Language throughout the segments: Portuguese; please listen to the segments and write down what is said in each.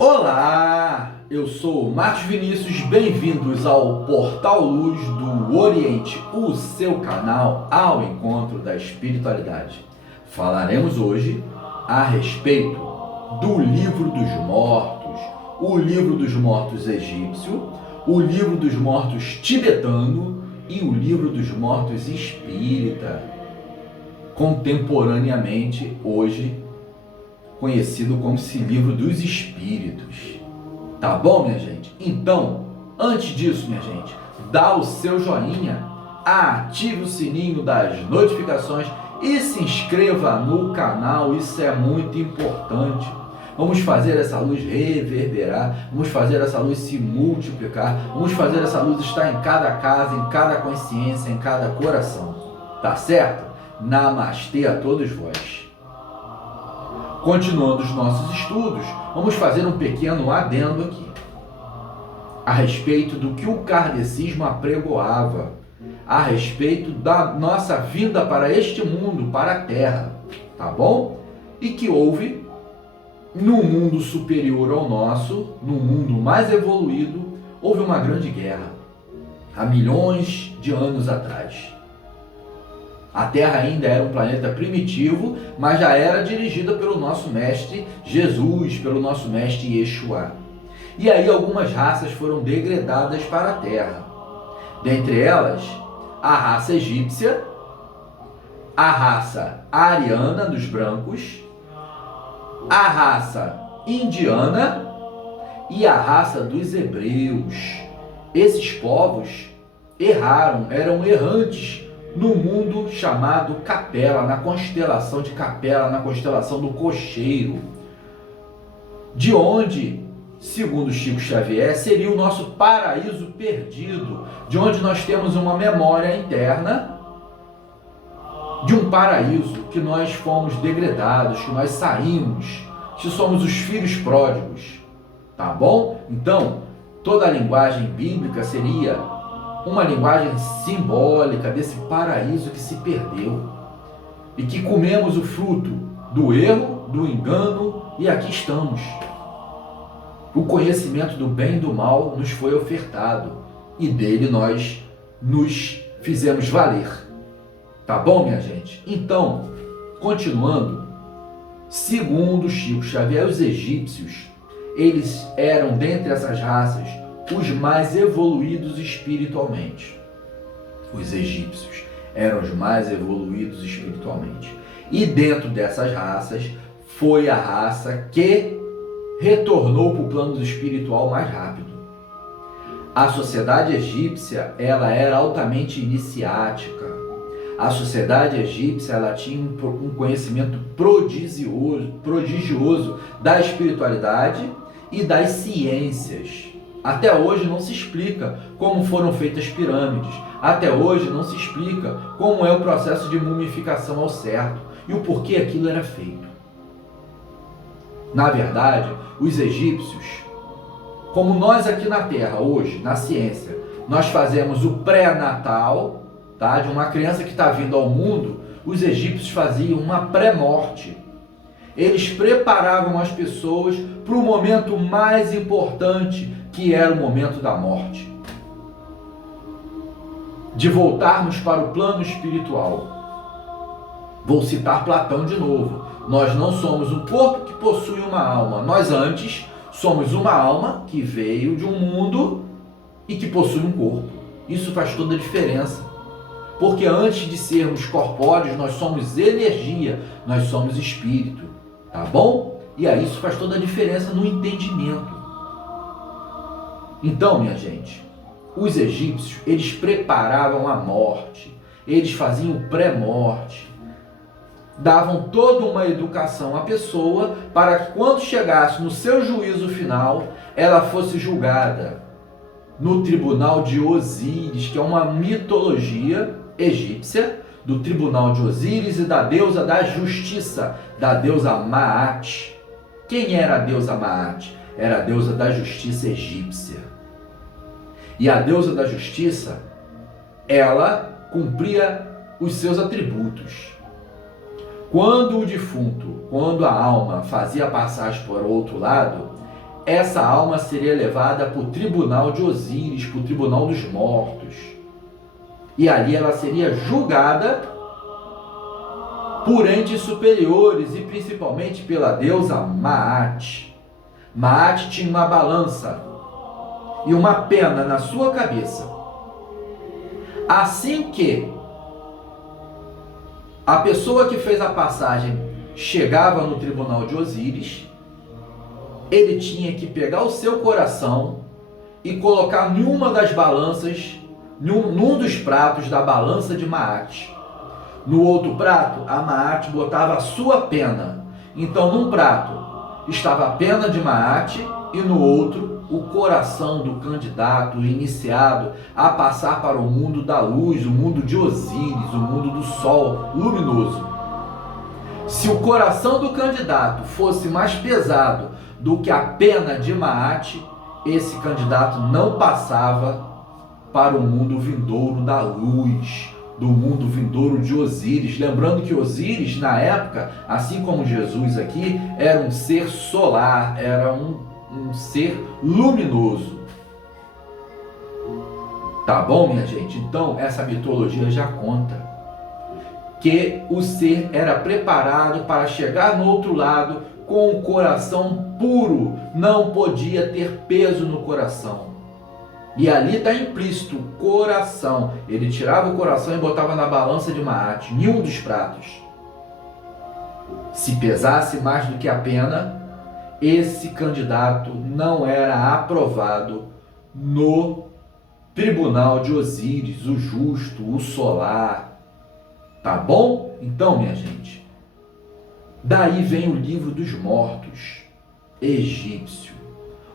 Olá, eu sou o Marcos Vinícius, bem-vindos ao Portal Luz do Oriente, o seu canal ao encontro da espiritualidade. Falaremos hoje a respeito do Livro dos Mortos, o Livro dos Mortos egípcio, o Livro dos Mortos tibetano e o Livro dos Mortos espírita, contemporaneamente hoje conhecido como esse Livro dos Espíritos. Tá bom, minha gente? Então, antes disso, minha gente, dá o seu joinha, ative o sininho das notificações e se inscreva no canal, isso é muito importante. Vamos fazer essa luz reverberar, vamos fazer essa luz se multiplicar, vamos fazer essa luz estar em cada casa, em cada consciência, em cada coração. Tá certo? Namastê a todos vós. Continuando os nossos estudos, vamos fazer um pequeno adendo aqui, a respeito do que o kardecismo apregoava, a respeito da nossa vinda para este mundo, para a Terra, tá bom? E que houve, no mundo superior ao nosso, no mundo mais evoluído, houve uma grande guerra, há milhões de anos atrás. A Terra ainda era um planeta primitivo, mas já era dirigida pelo nosso mestre Jesus, pelo nosso mestre Yeshua. E aí algumas raças foram degradadas para a Terra. Dentre elas, a raça egípcia, a raça ariana dos brancos, a raça indiana e a raça dos hebreus. Esses povos erraram, eram errantes no mundo chamado Capela, na constelação de Capela, na constelação do Cocheiro, de onde, segundo Chico Xavier, seria o nosso paraíso perdido, de onde nós temos uma memória interna de um paraíso que nós fomos degradados, que nós saímos, que somos os filhos pródigos, tá bom? Então, toda a linguagem bíblica seria uma linguagem simbólica desse paraíso que se perdeu e que comemos o fruto do erro, do engano, e aqui estamos. O conhecimento do bem e do mal nos foi ofertado e dele nós nos fizemos valer. Tá bom, minha gente? Então, continuando, segundo Chico Xavier, os egípcios, eles eram, dentre essas raças, os mais evoluídos espiritualmente. Os egípcios eram os mais evoluídos espiritualmente. E dentro dessas raças, foi a raça que retornou para o plano espiritual mais rápido. A sociedade egípcia, ela era altamente iniciática. A sociedade egípcia, ela tinha um conhecimento prodigioso da espiritualidade e das ciências. Até hoje não se explica como foram feitas as pirâmides. Até hoje não se explica como é o processo de mumificação ao certo e o porquê aquilo era feito. Na verdade, os egípcios, como nós aqui na Terra hoje, na ciência, nós fazemos o pré-natal, tá, de uma criança que está vindo ao mundo, os egípcios faziam uma pré-morte. Eles preparavam as pessoas para o momento mais importante, que era o momento da morte. De voltarmos para o plano espiritual. Vou citar Platão de novo. Nós não somos um corpo que possui uma alma. Nós antes somos uma alma que veio de um mundo e que possui um corpo. Isso faz toda a diferença. Porque antes de sermos corpóreos, nós somos energia, nós somos espírito. Tá bom? E aí isso faz toda a diferença no entendimento. Então, minha gente, os egípcios, eles preparavam a morte, eles faziam o pré-morte, davam toda uma educação à pessoa para que quando chegasse no seu juízo final, ela fosse julgada no tribunal de Osíris, que é uma mitologia egípcia, do tribunal de Osíris e da deusa da justiça, da deusa Maat. Quem era a deusa Maat? Era a deusa da justiça egípcia. E a deusa da justiça, ela cumpria os seus atributos. Quando o defunto, quando a alma fazia a passagem para o outro lado, essa alma seria levada para o tribunal de Osíris, para o tribunal dos mortos. E ali ela seria julgada por entes superiores e principalmente pela deusa Maat. Maat tinha uma balança e uma pena na sua cabeça. Assim que a pessoa que fez a passagem chegava no tribunal de Osíris, ele tinha que pegar o seu coração e colocar em uma das balanças, num dos pratos da balança de Maat. No outro prato, a Maat botava a sua pena. Então, num prato estava a pena de Maat e no outro, o coração do candidato iniciado a passar para o mundo da luz, o mundo de Osíris, o mundo do sol luminoso. Se o coração do candidato fosse mais pesado do que a pena de Maat, esse candidato não passava para o mundo vindouro da luz, do mundo vindouro de Osíris. Lembrando que Osíris, na época, assim como Jesus aqui, era um ser solar, era um ser luminoso. Tá bom, minha gente? Então, essa mitologia já conta que o ser era preparado para chegar no outro lado com o coração puro, não podia ter peso no coração. E ali está implícito o coração. Ele tirava o coração e botava na balança de Maat, em um dos pratos. Se pesasse mais do que a pena, esse candidato não era aprovado no tribunal de Osíris, o justo, o solar. Tá bom? Então, minha gente, daí vem o livro dos mortos egípcio,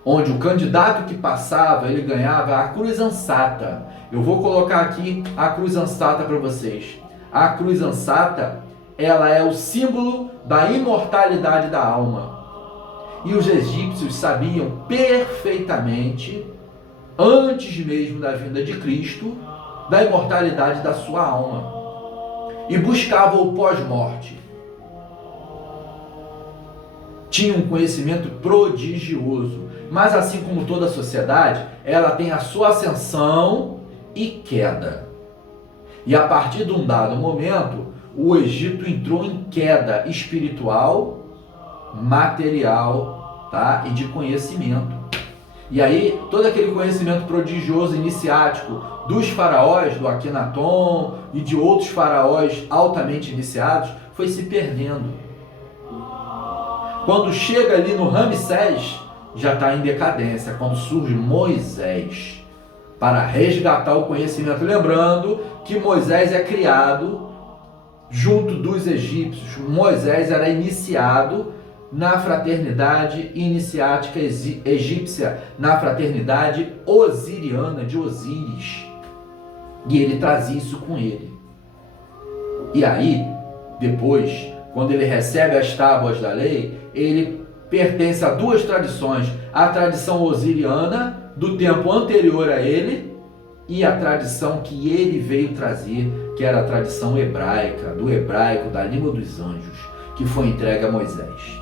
onde o candidato que passava, ele ganhava a cruz ansata. Eu vou colocar aqui a cruz ansata para vocês. A cruz ansata, ela é o símbolo da imortalidade da alma. E os egípcios sabiam perfeitamente, antes mesmo da vinda de Cristo, da imortalidade da sua alma. E buscavam o pós-morte. Tinham um conhecimento prodigioso. Mas assim como toda a sociedade, ela tem a sua ascensão e queda. E a partir de um dado momento, o Egito entrou em queda espiritual, material, tá? E de conhecimento. E aí, todo aquele conhecimento prodigioso, iniciático dos faraós, do Akenaton e de outros faraós altamente iniciados, foi se perdendo. Quando chega ali no Ramsés, já está em decadência, quando surge Moisés para resgatar o conhecimento. Lembrando que Moisés é criado junto dos egípcios. Moisés era iniciado na fraternidade iniciática egípcia, na fraternidade osiriana de Osíris. E ele trazia isso com ele. E aí, depois, quando ele recebe as tábuas da lei, ele pertence a duas tradições, a tradição osiriana do tempo anterior a ele e a tradição que ele veio trazer, que era a tradição hebraica, do hebraico, da língua dos anjos, que foi entregue a Moisés.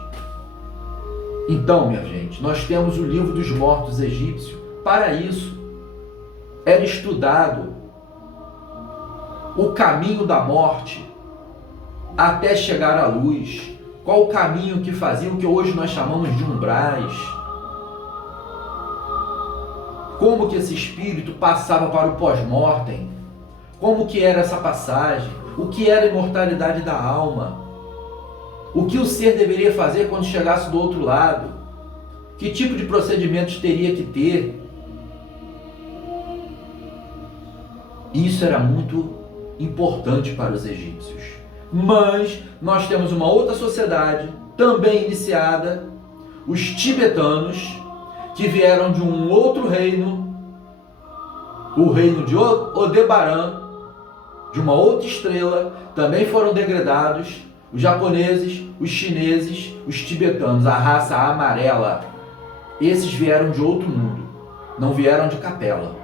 Então, minha gente, nós temos o livro dos mortos egípcio. Para isso, era estudado o caminho da morte até chegar à luz. Qual o caminho que fazia o que hoje nós chamamos de umbrais? Como que esse espírito passava para o pós-mortem? Como que era essa passagem? O que era a imortalidade da alma? O que o ser deveria fazer quando chegasse do outro lado? Que tipo de procedimentos teria que ter? Isso era muito importante para os egípcios. Mas nós temos uma outra sociedade, também iniciada, os tibetanos, que vieram de um outro reino, o reino de Aldebaran, de uma outra estrela, também foram degradados, os japoneses, os chineses, os tibetanos, a raça amarela. Esses vieram de outro mundo, não vieram de Capela.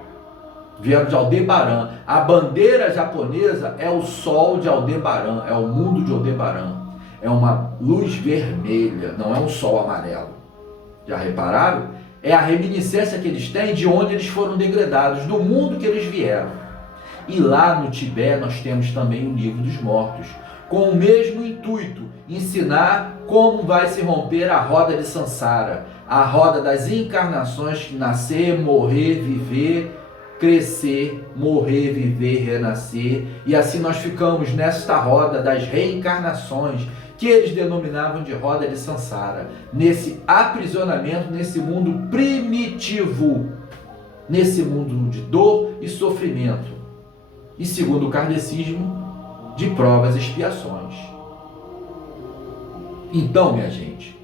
Vieram de Aldebaran. A bandeira japonesa é o sol de Aldebaran, é o mundo de Aldebaran. É uma luz vermelha, não é um sol amarelo. Já repararam? É a reminiscência que eles têm de onde eles foram degradados, do mundo que eles vieram. E lá no Tibete nós temos também o Livro dos Mortos, com o mesmo intuito, ensinar como vai se romper a roda de Sansara, a roda das encarnações, que nascer, morrer, viver, crescer, morrer, viver, renascer, e assim nós ficamos nesta roda das reencarnações, que eles denominavam de roda de Sansara, nesse aprisionamento, nesse mundo primitivo, nesse mundo de dor e sofrimento, e segundo o kardecismo, de provas e expiações. Então, minha gente,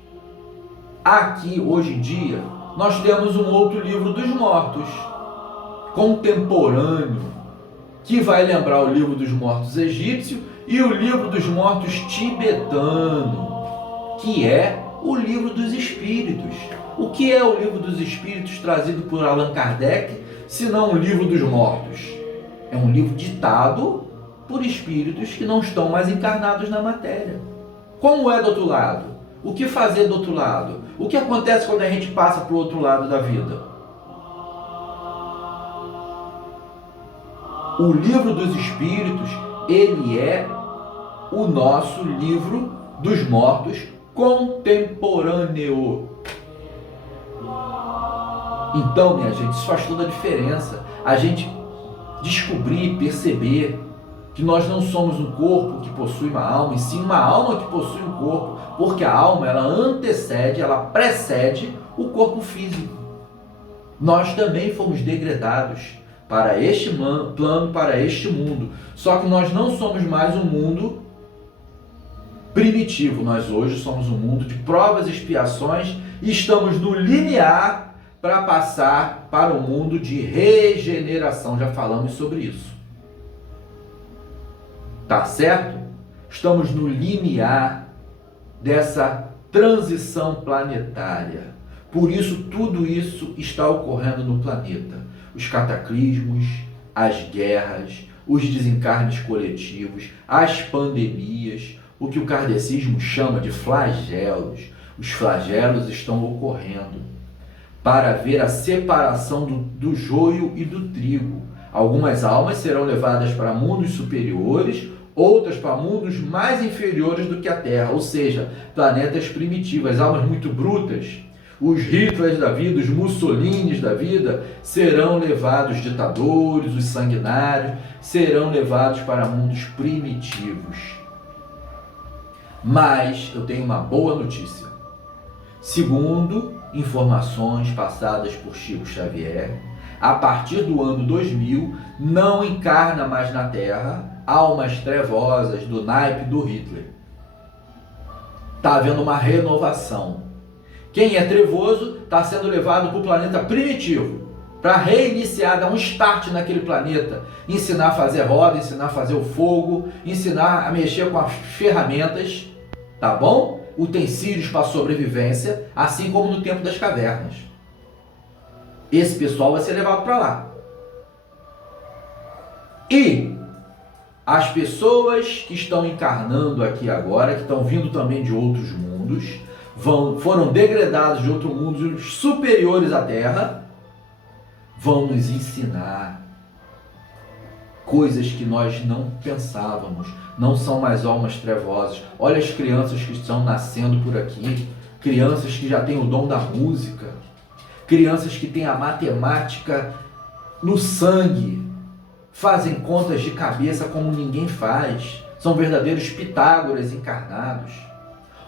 aqui hoje em dia nós temos um outro livro dos mortos, contemporâneo, que vai lembrar o livro dos mortos egípcio e o livro dos mortos tibetano, que é o livro dos espíritos. O que é o livro dos espíritos trazido por Allan Kardec, se não o livro dos mortos? É um livro ditado por espíritos que não estão mais encarnados na matéria. Como é do outro lado? O que fazer do outro lado? O que acontece quando a gente passa para o outro lado da vida? O livro dos espíritos, ele é o nosso livro dos mortos contemporâneo. Então, minha gente, isso faz toda a diferença. A gente descobrir, perceber que nós não somos um corpo que possui uma alma, e sim uma alma que possui um corpo, porque a alma, ela antecede, ela precede o corpo físico. Nós também fomos degradados para este plano, para este mundo. Só que nós não somos mais um mundo primitivo. Nós hoje somos um mundo de provas e expiações e estamos no limiar para passar para o mundo de regeneração. Já falamos sobre isso. Tá certo? Estamos no limiar dessa transição planetária. Por isso, tudo isso está ocorrendo no planeta. Os cataclismos, as guerras, os desencarnes coletivos, as pandemias, o que o kardecismo chama de flagelos. Os flagelos estão ocorrendo para ver a separação do joio e do trigo. Algumas almas serão levadas para mundos superiores, outras para mundos mais inferiores do que a Terra, ou seja, planetas primitivos, almas muito brutas. Os Hitlers da vida, os Mussolinis da vida serão levados, ditadores, os sanguinários, serão levados para mundos primitivos. Mas eu tenho uma boa notícia. Segundo informações passadas por Chico Xavier, a partir do ano 2000, não encarna mais na Terra almas trevosas do naipe do Hitler. Está havendo uma renovação. Quem é trevoso está sendo levado para o planeta primitivo, para reiniciar, dar um start naquele planeta, ensinar a fazer roda, ensinar a fazer o fogo, ensinar a mexer com as ferramentas, tá bom? Utensílios para sobrevivência, assim como no tempo das cavernas. Esse pessoal vai ser levado para lá. E as pessoas que estão encarnando aqui agora, que estão vindo também de outros mundos, foram degradados de outros mundos superiores à Terra, vão nos ensinar coisas que nós não pensávamos. Não são mais almas trevosas. Olha as crianças que estão nascendo por aqui, crianças que já têm o dom da música, crianças que têm a matemática no sangue, fazem contas de cabeça como ninguém faz, são verdadeiros Pitágoras encarnados.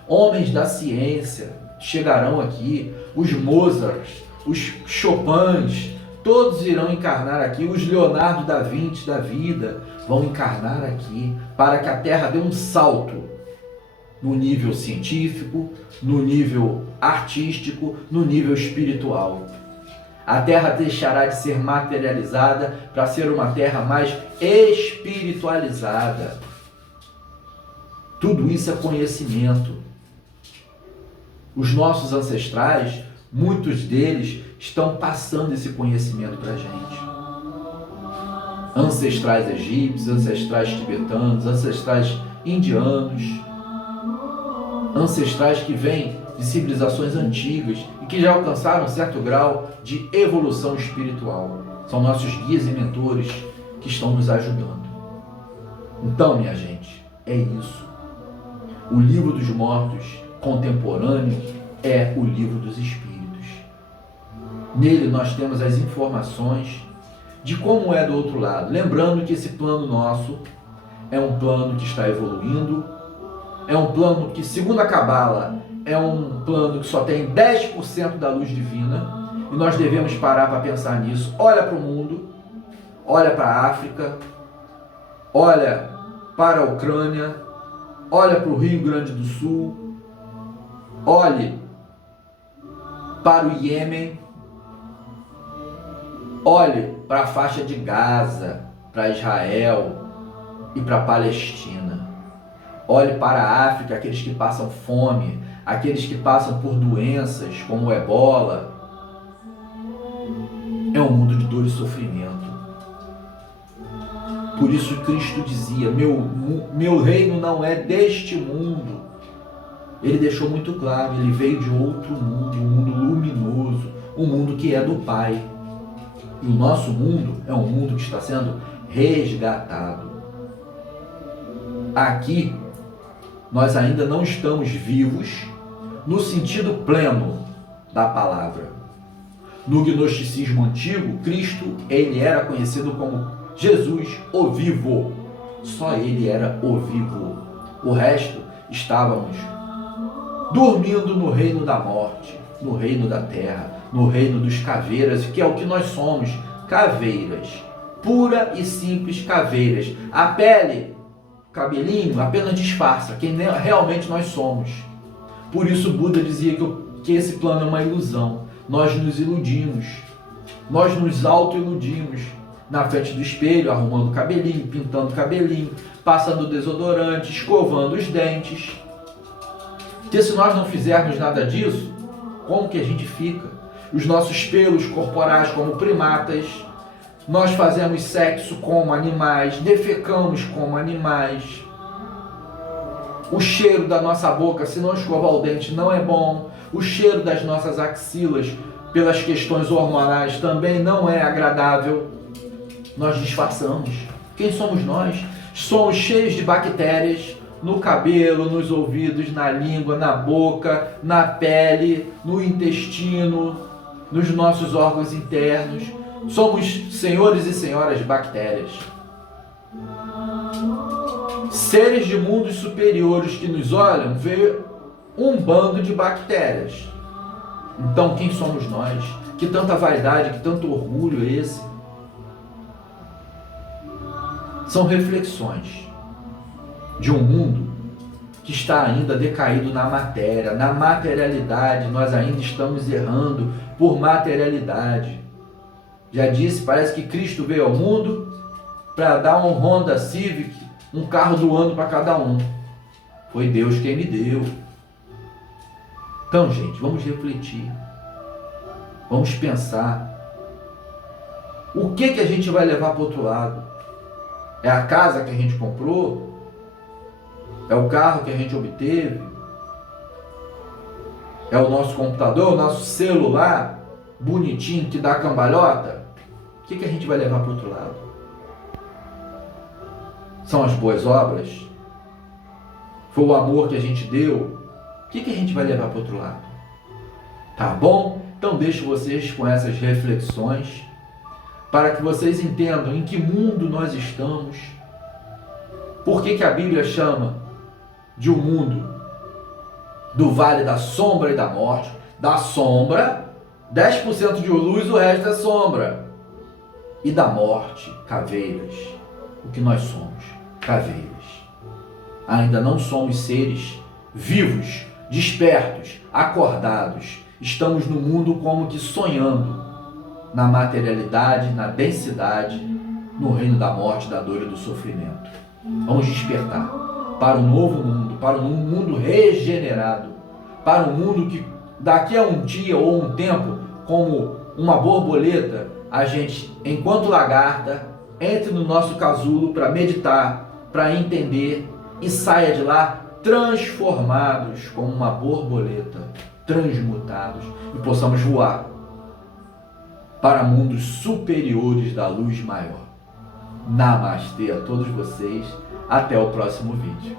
Homens da ciência chegarão aqui, os Mozart, os Chopins, todos irão encarnar aqui, os Leonardo da Vinci da vida vão encarnar aqui, para que a Terra dê um salto no nível científico, no nível artístico, no nível espiritual. A Terra deixará de ser materializada para ser uma Terra mais espiritualizada. Tudo isso é conhecimento. Os nossos ancestrais, muitos deles, estão passando esse conhecimento para a gente. Ancestrais egípcios, ancestrais tibetanos, ancestrais indianos, ancestrais que vêm de civilizações antigas, e que já alcançaram um certo grau de evolução espiritual. São nossos guias e mentores que estão nos ajudando. Então, minha gente, é isso. O livro dos mortos contemporâneo é o livro dos espíritos. Nele nós temos as informações de como é do outro lado. Lembrando que esse plano nosso é um plano que está evoluindo, é um plano que, segundo a Cabala, é um plano que só tem 10% da luz divina, e nós devemos parar para pensar nisso. Olha para o mundo, olha para a África, olha para a Ucrânia, olha para o Rio Grande do Sul, olhe para o Iêmen, olhe para a faixa de Gaza, para Israel e para a Palestina. Olhe para a África, aqueles que passam fome, aqueles que passam por doenças como o ebola. É um mundo de dor e sofrimento. Por isso Cristo dizia, meu reino não é deste mundo. Ele deixou muito claro, ele veio de outro mundo, um mundo luminoso, um mundo que é do Pai. E o nosso mundo é um mundo que está sendo resgatado. Aqui, nós ainda não estamos vivos no sentido pleno da palavra. No gnosticismo antigo, Cristo, ele era conhecido como Jesus, o vivo. Só ele era o vivo. O resto, estávamos dormindo no reino da morte, no reino da terra, no reino dos caveiras, que é o que nós somos, caveiras. Pura e simples caveiras. A pele, cabelinho, apenas disfarça quem realmente nós somos. Por isso Buda dizia que esse plano é uma ilusão. Nós nos iludimos, nós nos auto-iludimos na frente do espelho, arrumando cabelinho, pintando cabelinho, passando desodorante, escovando os dentes. Porque se nós não fizermos nada disso, como que a gente fica? Os nossos pelos corporais como primatas, nós fazemos sexo como animais, defecamos como animais. O cheiro da nossa boca, se não escovar o dente, não é bom. O cheiro das nossas axilas, pelas questões hormonais, também não é agradável. Nós disfarçamos. Quem somos nós? Somos cheios de bactérias no cabelo, nos ouvidos, na língua, na boca, na pele, no intestino, nos nossos órgãos internos. Somos senhores e senhoras de bactérias. Seres de mundos superiores que nos olham, vê um bando de bactérias. Então, quem somos nós? Que tanta vaidade, que tanto orgulho é esse? São reflexões de um mundo que está ainda decaído na matéria, na materialidade. Nós ainda estamos errando por materialidade. Já disse, parece que Cristo veio ao mundo para dar um Honda Civic, um carro do ano para cada um. Foi Deus quem me deu. Então, gente, vamos refletir. Vamos pensar. O que a gente vai levar para o outro lado? É a casa que a gente comprou? É o carro que a gente obteve? É o nosso computador, o nosso celular bonitinho que dá cambalhota? O que a gente vai levar para o outro lado? São as boas obras? Foi o amor que a gente deu? O que a gente vai levar para o outro lado? Tá bom? Então deixo vocês com essas reflexões para que vocês entendam em que mundo nós estamos. Por que a Bíblia chama de um mundo do vale da sombra e da morte? Da sombra, 10% de luz, o resto é sombra. E da morte, caveiras. O que nós somos? Caveiras. Ainda não somos seres vivos, despertos, acordados. Estamos no mundo como que sonhando, na materialidade, na densidade, no reino da morte, da dor e do sofrimento. Vamos despertar para um novo mundo, para um mundo regenerado, para um mundo que daqui a um dia ou um tempo, como uma borboleta, a gente, enquanto lagarta, entre no nosso casulo para meditar, para entender e saia de lá transformados como uma borboleta. transmutados e possamos voar para mundos superiores da luz maior. Namastê a todos vocês. Até o próximo vídeo.